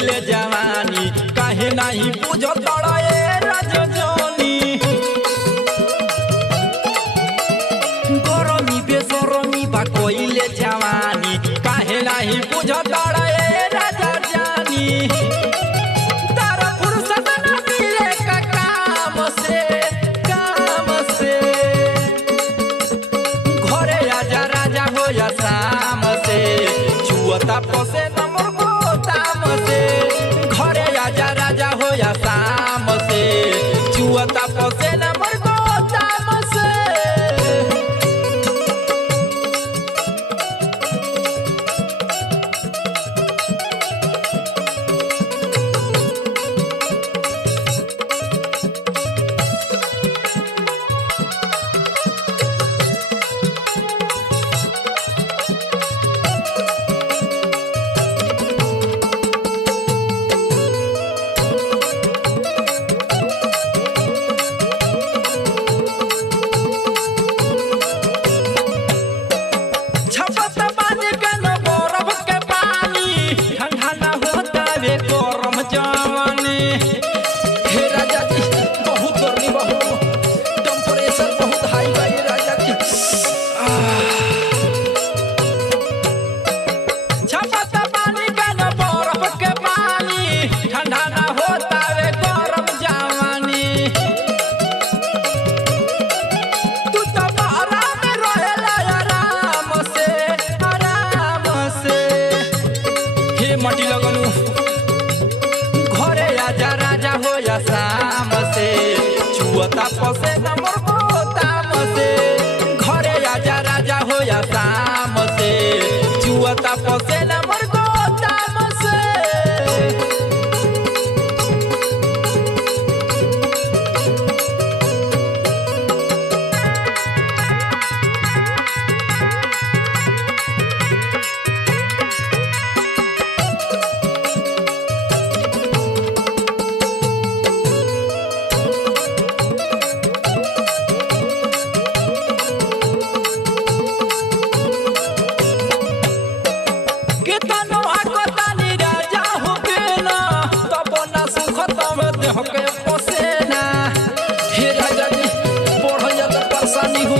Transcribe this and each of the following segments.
कोइले जवानी काहे नहीं बुझो तड़े राजनी गरमी बेसरमी बा कोइले जवानी काहे नहीं बुझो तड़े राजनी तारा फुर्सत न मिले का काम से घरे आजा राजा हो या शाम से छुअता पसे नमर गोदाम से घरे आजा राजा हो या शाम से छुअता पसे नमर गोदाम से मटी लगलू घरे आजा राजा हो या शाम से छुअता पसे नमर गोदाम से घरे आजा राजा हो या शाम से छुअता पसे नमर गोदाम से होके पसेना हे राजा जी बढ़ जाता परेशानी हो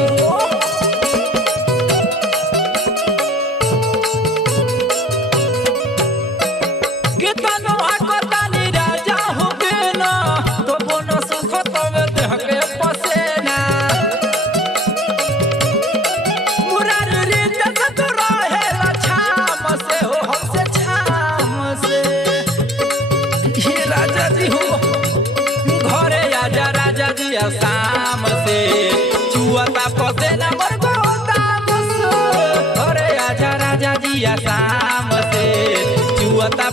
कितनो आकतानी राजा होके ना तो बोना सुख तवे देहके पसेना मुरार रे जग तो रहेला छाम से हो हमसे छाम से हे राजा जी हो राजा जी शाम से छुअता पसे नमर गोदाम से घरे आजा राजा जी शाम से छुअता